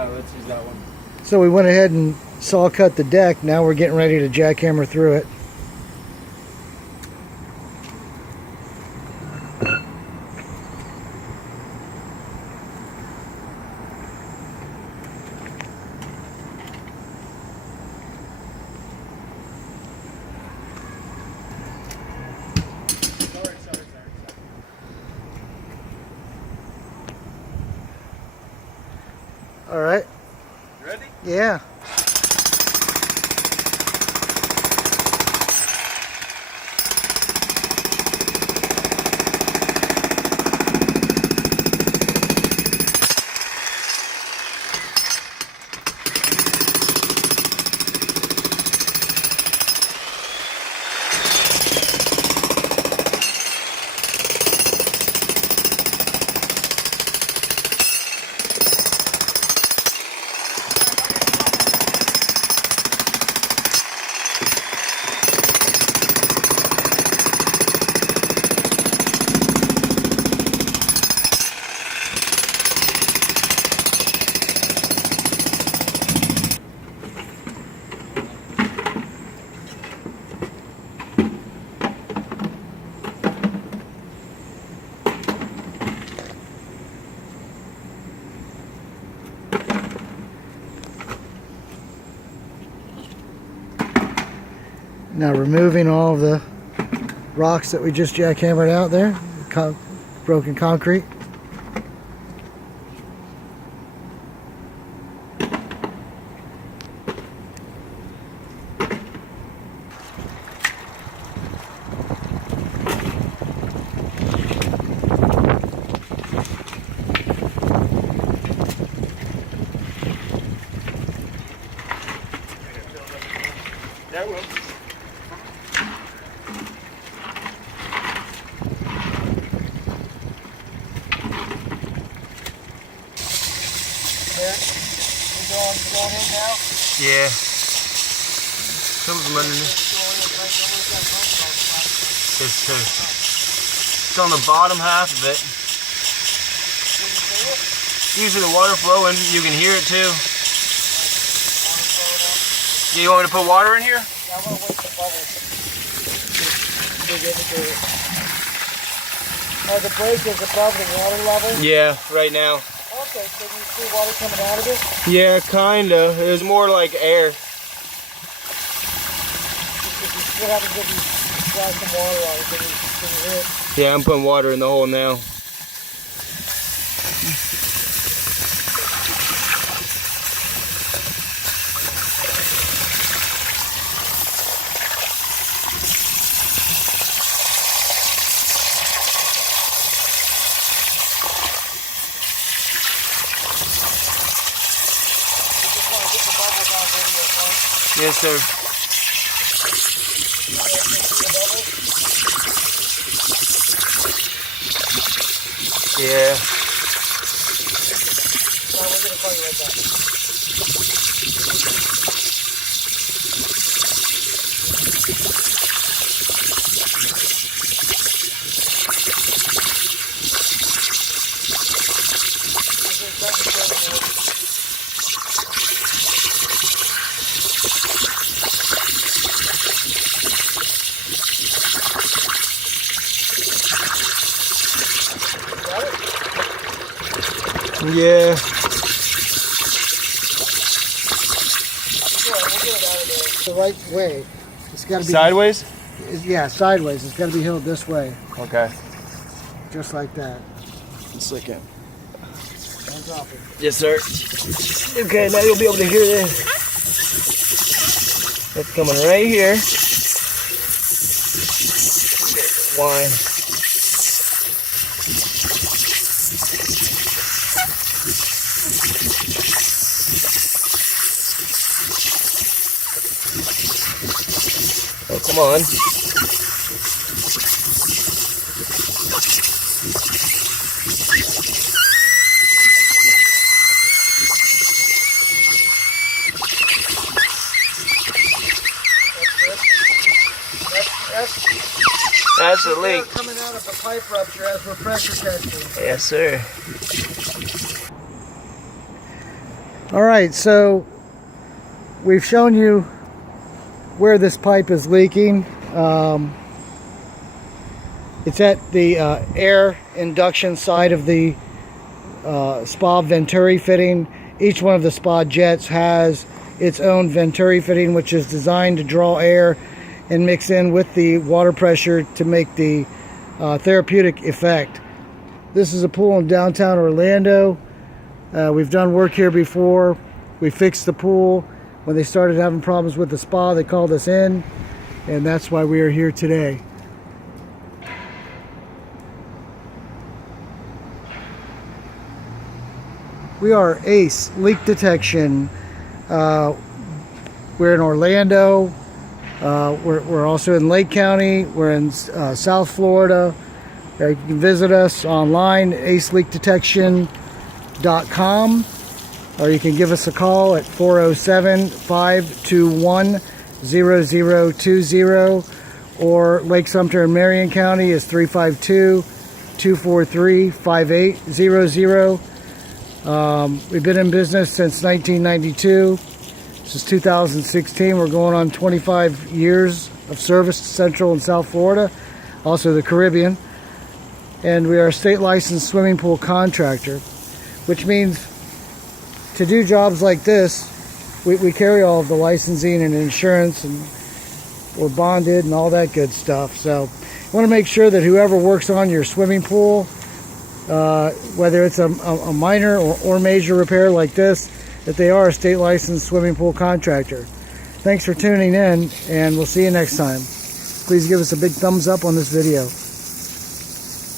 Yeah, let's use that one. So we went ahead and saw cut the deck. Now we're getting ready to jackhammer through it. All right. Ready? Yeah. Now removing all of the rocks that we just jackhammered out there, broken concrete. That will. Going in now? Yeah. Comes from underneath. It's on the bottom half of it. Usually the water flowing, you can hear it too. Yeah, you want me to put water in here? Yeah, I want to wait for bubbles. Big indicator. The break is above the water level? Yeah, right now. Okay, so you see water coming out of it? Yeah, kinda. It was more like air. You still have to give you splash some water on it, can you hear it? Yeah, I'm putting water in the hole now. Yes, sir. Yeah. We're going to call you right back. Yeah. The right way. It's got to be Sideways? Yeah, sideways. It's got to be held this way, Okay. just like that. Slick it. On top of it. Yes, sir. Okay, now you'll be able to hear this. It's coming right here. Wine. Oh, come on. That's the leak. Coming out of the pipe rupture as we're pressure testing. Yes, sir. All right, so we've shown you where this pipe is leaking. It's at the air induction side of the spa venturi fitting. Each one of the spa jets has its own venturi fitting, which is designed to draw air and mix in with the water pressure to make the therapeutic effect. This is a pool in downtown Orlando. We've done work here before. We fixed the pool. When they started having problems with the spa, they called us in, and that's why we are here today. We are Ace Leak Detection. We're in Orlando. We're also in Lake County. We're in South Florida. You can visit us online, aceleakdetection.com, or you can give us a call at 407-521-0020, or Lake Sumter and Marion County is 352-243-5800. We've been in business since 1992. This is 2016. We're going on 25 years of service to Central and South Florida, also the Caribbean. And we are a state licensed swimming pool contractor, which means to do jobs like this, we carry all of the licensing and insurance, and we're bonded and all that good stuff. So you want to make sure that whoever works on your swimming pool, whether it's a minor or major repair like this, that they are a state licensed swimming pool contractor. Thanks for tuning in, and we'll see you next time. Please give us a big thumbs up on this video.